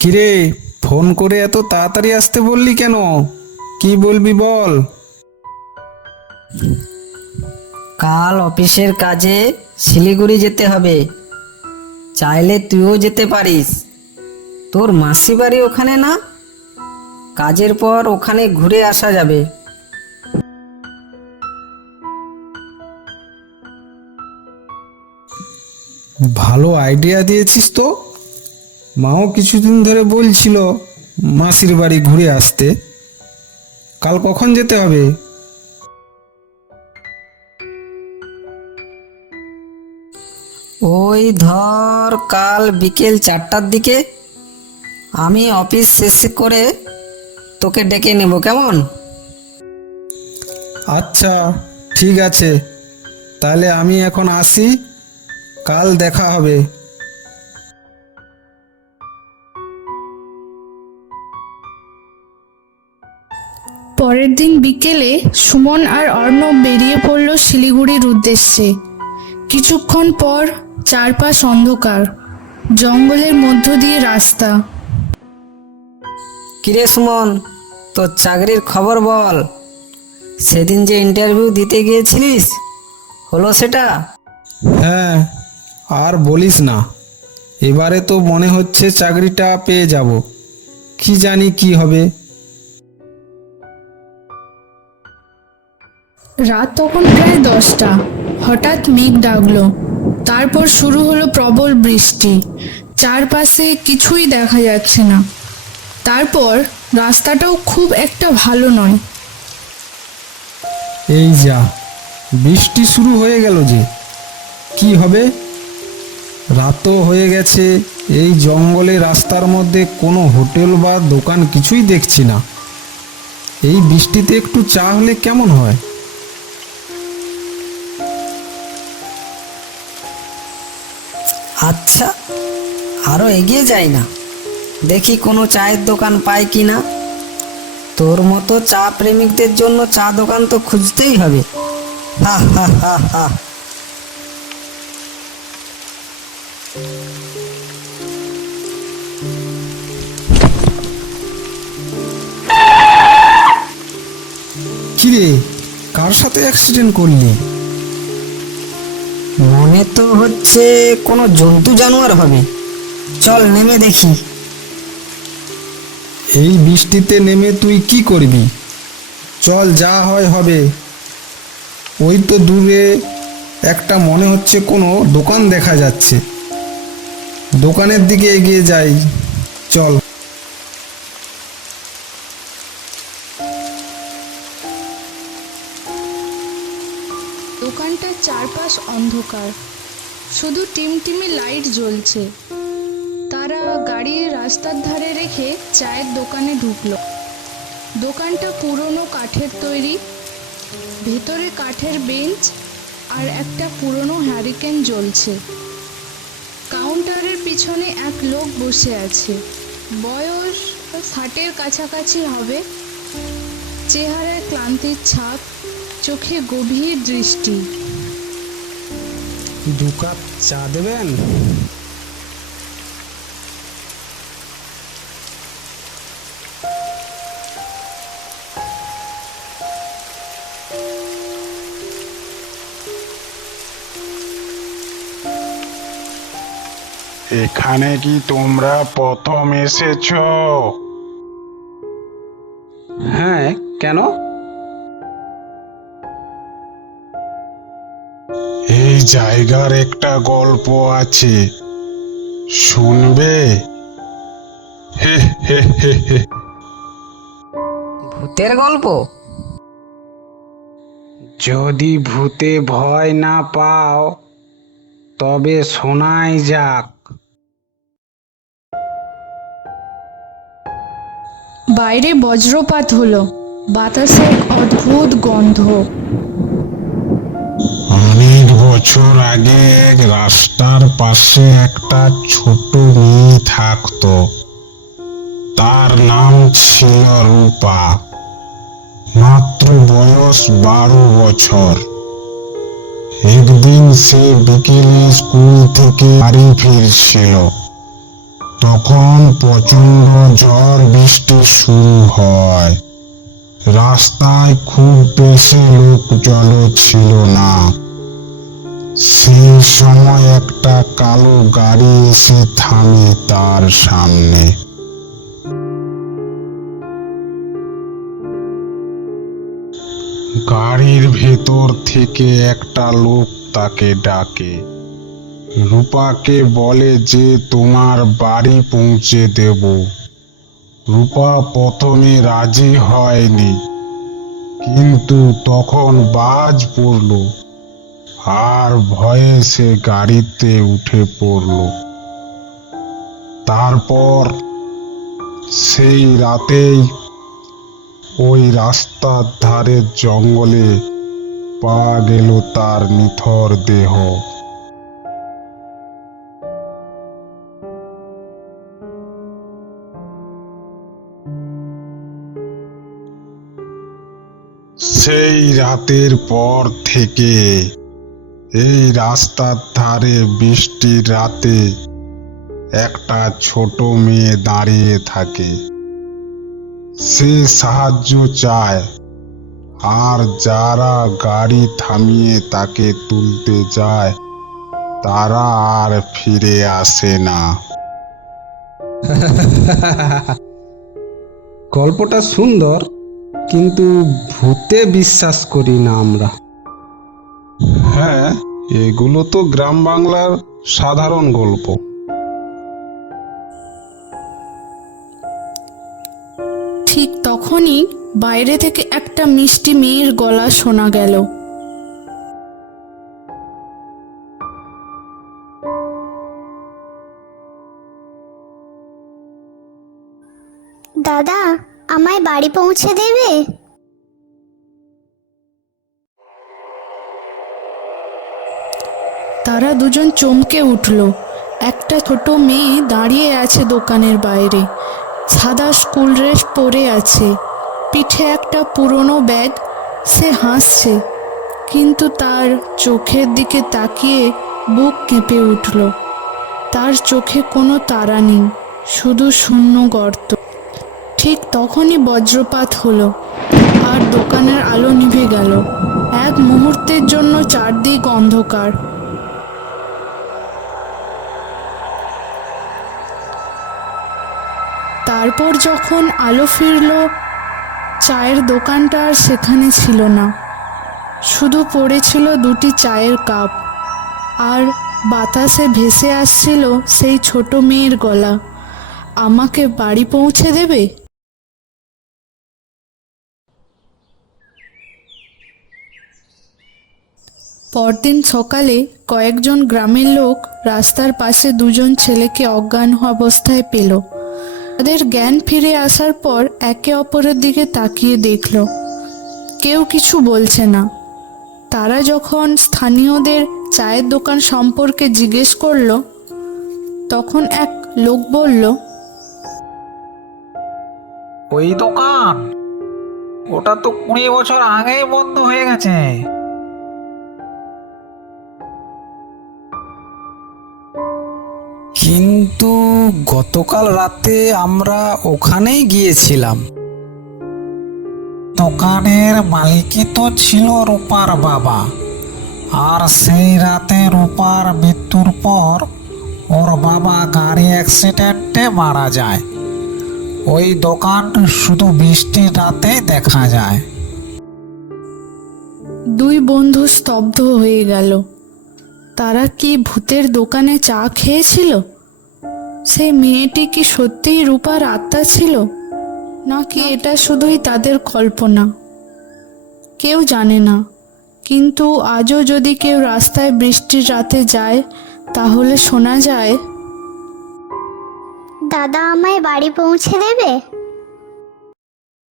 কিরে, ফোন করে এত তাড়াতাড়ি আসতে বললি কেন? কি বলবি বল। কাল অফিসের কাজে শিলিগুড়ি যেতে হবে, চাইলে তুইও যেতে পারিস। তোর মাসি বাড়ি ওখানে না? কাজের পর ওখানে ঘুরে আসা যাবে। ভালো আইডিয়া দিয়েছিস তো। মাও কিছুদিন ধরে বলছিল মাসির বাড়ি ঘুরে আসতে। কাল কখন যেতে হবে? ওই ধর কাল বিকেল 4টার দিকে। আমি অফিস শেষ করে তোকে ডেকে নেব, কেমন? আচ্ছা, ঠিক আছে, তাহলে আমি এখন আসি। কাল দেখা হবে। পরের দিন বিকেলে সুমন আর অর্ণব বেরিয়ে পড়ল শিলিগুড়ির উদ্দেশ্যে। কিছুক্ষণ পর চারপাশ অন্ধকার, জঙ্গলের মধ্য দিয়ে রাস্তা। কিরে সুমন, তোর চাকরির খবর বল। সেদিন যে ইন্টারভিউ দিতে গিয়েছিলিস, হলো সেটা? হ্যাঁ, আর বলিস না। এবারে তো মনে হচ্ছে চাকরিটা পেয়ে যাব। কি জানি কি হবে। রাত তখন প্রায় 10টা। হঠাৎ মেঘ ডাকলো, তারপর শুরু হলো প্রবল বৃষ্টি। চারপাশে কিছুই দেখা যাচ্ছে না। তারপর রাস্তাটাও খুব একটা ভালো নয়। এই যা, বৃষ্টি শুরু হয়ে গেল যে। কি হবে? রাতও হয়ে গেছে। এই জঙ্গলে রাস্তার মধ্যে কোনো হোটেল বা দোকান কিছুই দেখছি না। এই বৃষ্টিতে একটু চা হলে কেমন হয়? আচ্ছা, আরো এগিয়ে যাই না, দেখি কোনো চায়ের দোকান পাই কি না। তোর মতো চা প্রেমিকদের জন্য চা দোকান তো খুঁজতেই হবে। হা হা হা হা। কিরে, কার সাথে অ্যাক্সিডেন্ট করলি? মনে তো হচ্ছে কোনো জন্তু জানোয়ার হবে। চল নেমে দেখি। এই বৃষ্টিতে নেমে তুই কি করবি? চল, যা হয় হবে। ওই তো দূরে একটা মনে হচ্ছে কোনো দোকান দেখা যাচ্ছে। দোকানের দিকে এগিয়ে যাই, চল। দোকানটার চারপাশ অন্ধকার, শুধু টিমটিমে লাইট জ্বলছে। তারা গাড়ি রাস্তার ধারে রেখে চায়ের দোকানে ঢুকলো। দোকানটা পুরনো কাঠের তৈরি, ভেতরে কাঠের বেঞ্চ আর একটা পুরনো হ্যারিকেন জ্বলছে। কাউন্টারের পিছনে এক লোক বসে আছে, বয়স 60-এর কাছাকাছি হবে। চেহারায় ক্লান্তির ছাপ, চোখে গভীর দৃষ্টি। 2 কাপ চা দেবেন? এখানে কি তোমরা প্রথম এসেছো? হ্যাঁ, কেন? এই জায়গার একটা গল্প আছে, শুনবে? হে হে হে হে। ভূতের গল্প? যদি ভূতে ভয় না পাও তবে শোনাই যাক। বাইরে বজ্রপাত হলো, বাতাসে এক অদ্ভুত গন্ধ। অনেক বছর আগে রাস্তার পাশে একটা ছোট মেয়ে থাকতো। তার নাম ছিল রূপা। মাত্র বয়স 12 বছর। একদিন সে বিকেলে স্কুল থেকে বাড়ি ফিরছিল। তখন তখন প্রচন্ড ঝড় বৃষ্টি শুরু হয়। রাস্তায় খুব বেশি লোকজনও ছিল না। সেই সময় একটা কালো গাড়ি এসে থামে তার সামনে। গাড়ির ভেতর থেকে একটা লোক তাকে ডাকে। রূপাকে বলে যে তোমার বাড়ি পৌঁছে দেব। রূপা প্রথমে রাজি হয়নি, কিন্তু তখন বাজ পড়ল আর ভয়ে সে গাড়িতে উঠে পড়ল। তারপর সেই রাতেই ওই রাস্তার ধারের জঙ্গলে পাওয়া গেল তার নিথর দেহ। সেই রাতের পর থেকে এই রাস্তার ধারে বৃষ্টির রাতে একটা ছোট মেয়ে দাঁড়িয়ে থাকে। সে সাহায্য চায়, আর যারা গাড়ি থামিয়ে তাকে তুলতে যায় তারা আর ফিরে আসে না। গল্পটা সুন্দর, কিন্তু ভূতে বিশ্বাস করি না আমরা। হ্যাঁ, এগুলো তো গ্রাম বাংলার সাধারণ গল্প। ঠিক তখনই বাইরে থেকে একটা মিষ্টি মেয়ের গলা শোনা গেল। দাদা, আমায় বাড়ি পৌঁছে দেবে? তারা দুজন চমকে উঠল। একটা ছোট মেয়ে দাঁড়িয়ে আছে দোকানের বাইরে। সাদা স্কুল ড্রেস পরে আছে, পিঠে একটা পুরনো ব্যাগ। সে হাসছে, কিন্তু তার চোখের দিকে তাকিয়ে বুক কেঁপে উঠল। তার চোখে কোনো তারা নেই, শুধু শূন্য গর্ত। ঠিক তখনই বজ্রপাত হলো, আর দোকানের আলো নিভে গেল। এক মুহূর্তের জন্য চারদিক অন্ধকার। তারপর যখন আলো ফিরল, চায়ের দোকানটা আর সেখানে ছিল না। শুধু পড়েছিল দুটি চায়ের কাপ, আর বাতাসে ভেসে আসছিল সেই ছোট মেয়ের গলা, আমাকে বাড়ি পৌঁছে দেবে? পরদিন সকালে কয়েকজন গ্রামের লোক রাস্তার পাশে দুজন ছেলেকে অজ্ঞান অবস্থায় পেল। তাদের জ্ঞান ফিরে আসার পর একে অপরের দিকে তাকিয়ে দেখল, কেউ কিছু বলছে না। তারা যখন স্থানীয়দের চায়ের দোকান সম্পর্কে জিজ্ঞেস করলো, তখন এক লোক বলল, ওই দোকান, ওটা তো 20 বছর আগেই বন্ধ হয়ে গেছে। কিন্তু গতকাল রাতে আমরা ওখানেই গিয়েছিলাম। দোকানের মালিকই তো ছিল রূপার বাবা, আর সেই রাতে রূপার মৃত্যুর পর ওর বাবা গাড়ি অ্যাক্সিডেন্টে মারা যায়। ওই দোকান শুধু বৃষ্টির রাতেই দেখা যায়। দুই বন্ধু স্তব্ধ হয়ে গেল। তারা কি ভূতের দোকানে চা খেয়েছিল? সেই মেয়েটি কি সত্যিই রূপার আত্মা ছিল, নাকি এটা শুধুই তাদের কল্পনা? কেউ জানে না। কিন্তু আজও যদি কেউ রাস্তায় বৃষ্টির রাতে যায়, তাহলে শোনা যায়, দাদা, আমায় বাড়ি পৌঁছে দেবে?